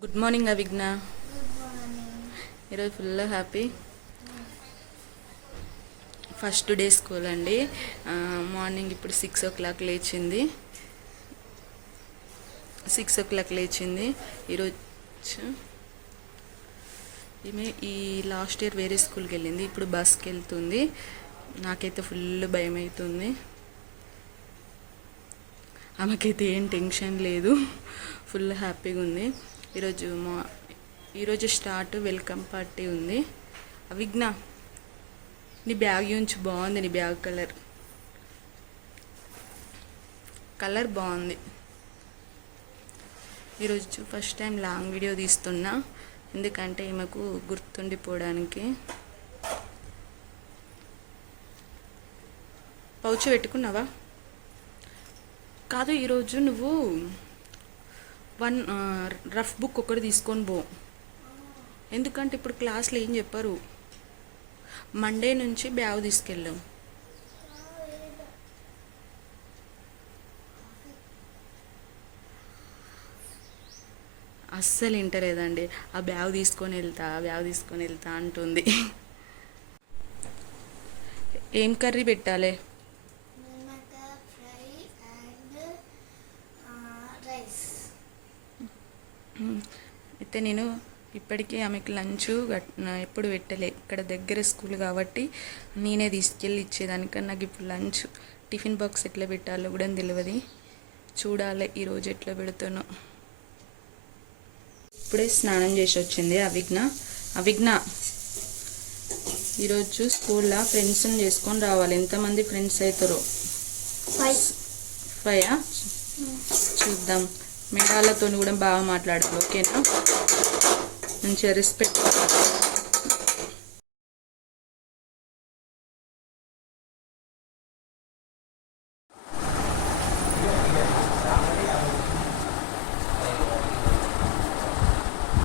Good morning Avighna. Good morning. ఈరోజు full happy. First day school అండి. Morning ఇప్పుడు 6 o'clock లేచింది. 6 o'clock లేచింది. ఈరోజు ఈమె ఈ లాస్ట్ ఇయర్ వేరే స్కూల్కి వెళ్ళింది, ఇప్పుడు బస్కి వెళ్తుంది. నాకైతే ఫుల్ భయం అవుతుంది. ఆమెకైతే ఏం టెన్షన్ లేదు, ఫుల్ హ్యాపీగా ఉంది. ఈరోజు స్టార్ట్ వెల్కమ్ పార్టీ ఉంది. అవిఘ్న, నీ బ్యాగ్ ఉంచి బాగుంది. నీ బ్యాగ్ కలర్ బాగుంది. ఈరోజు ఫస్ట్ టైం లాంగ్ వీడియో తీస్తున్నా, ఎందుకంటే ఈమెకు గుర్తుండిపోవడానికి. పౌచ్ పెట్టుకున్నావా? కాదు, ఈరోజు నువ్వు రఫ్ బుక్ ఒకటి తీసుకొని పో. ఎందుకంటే ఇప్పుడు క్లాస్లో ఏం చెప్పరు. మండే నుంచి బ్యాగ్ తీసుకెళ్ళాం. అస్సలు వింటలేదండి. ఆ బ్యాగ్ తీసుకొని వెళ్తా అంటుంది. ఏం కర్రీ పెట్టాలి? అయితే నేను ఇప్పటికీ ఆమెకు లంచ్ ఎప్పుడు పెట్టలే. ఇక్కడ దగ్గర స్కూల్ కాబట్టి నేనే తీసుకెళ్ళి ఇచ్చేదానికన్నా నాకు ఇప్పుడు లంచ్ టిఫిన్ బాక్స్ ఎట్లా పెట్టాలో కూడా తెలియదు. చూడాలి ఈరోజు ఎట్లా పెడతానో. ఇప్పుడే స్నానం చేసి వచ్చింది అవిఘ్న, ఈరోజు స్కూల్లో ఫ్రెండ్స్ని చేసుకొని రావాలి. ఎంతమంది ఫ్రెండ్స్ అవుతారో? 5 చూద్దాం. మేడాలతో కూడా బాగా మాట్లాడాలి, ఓకేనా? మంచిగా రెస్పెక్ట్.